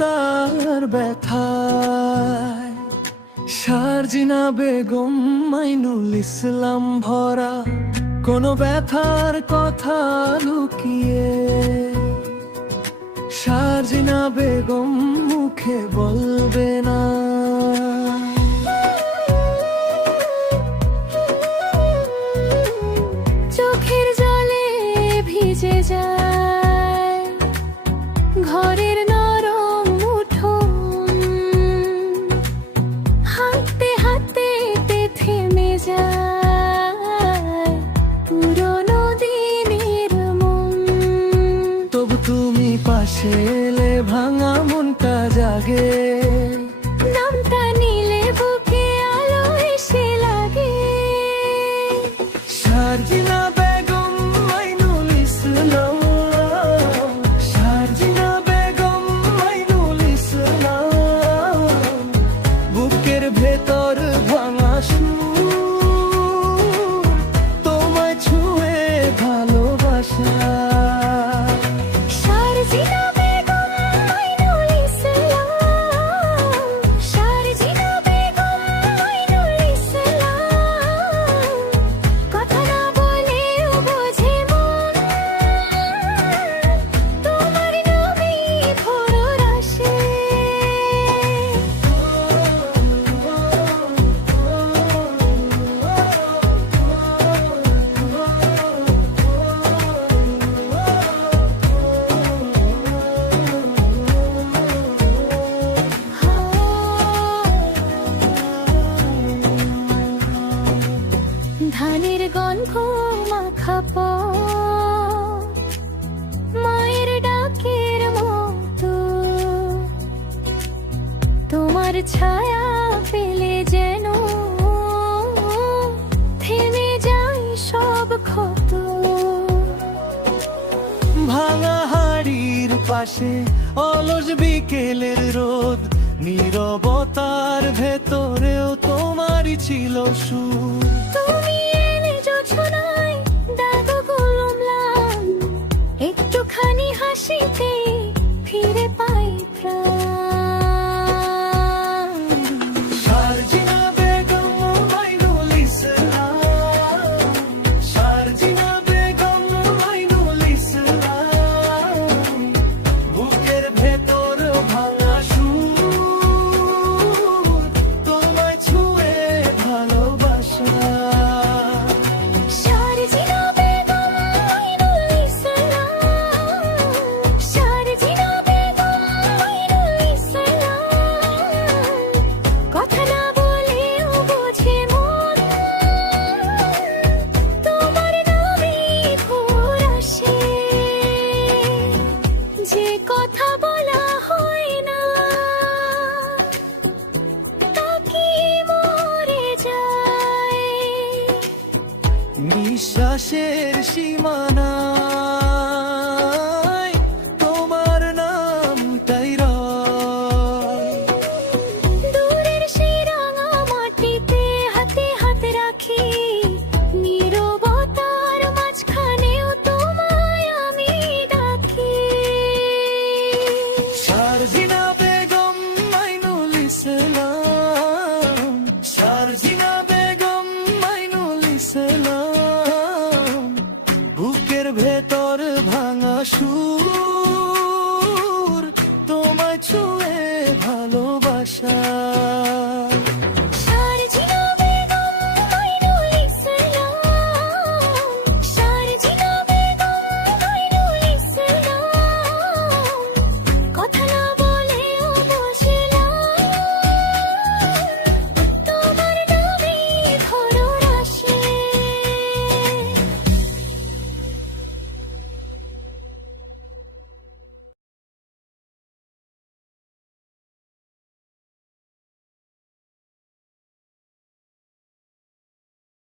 তার ব্যথায়। শারজিনা বেগম মাইনুল ইসলাম ভরা কোনো ব্যথার কথা লুকিয়ে শারজিনা বেগম মুখে বলবে না। চোখের জলে ভিজে যায় ঘরের নরম উঠোন, হাঁটতে হাঁটতে থেমে যায় পুরনো দিনের মন। তবু তুমি পাশে এলে ভাঙা মনটা জাগে, নামটা নিলে বুকে আলো এসে লাগে। শারজিনা বেগম মাইনুল ইসলাম, শারজিনা বেগম মাইনুল ইসলাম, বুকের ভেতর ভাঙা সুর, তোমায় ছুঁয়ে ভালোবাসা। শারজিনা বেগম মাইনুল ইসলাম, শারজিনা বেগম মাইনুল ইসলাম, কথা না বলেও বোঝে মন, তোমার নামে ভোর আসে। ধানের গন্ধ মাখা পথ, মায়ের ডাকের মতো, তোমার ছায়া পেলে যেন থেমে যায় সব ক্ষত। ভাঙা হাড়ির পাশে অলস বিকেলের রোদ, নীরবতার ভেতরেও তোমারই ছিল সুর। তুমি এলে জোছনায় দাগগুলো ম্লান, একটুখানি হাসিতে ফিরে পাই প্রাণ। শারজিনা বেগম মাইনুল ইসলাম, শারজিনা বেগম মাইনুল ইসলাম, বুকের ভেতর ভাঙা সুর, তোমায় ছুঁয়ে ভালোবাসা। শারজিনা বেগম মাইনুল ইসলাম, শারজিনা বেগম মাইনুল ইসলাম, কথা না বলেও বোঝে মন, তোমার নামে ভোর আসে। যে কথা বলা হয় না তা কি মরে যায়। নিঃশ্বাসের সীমানা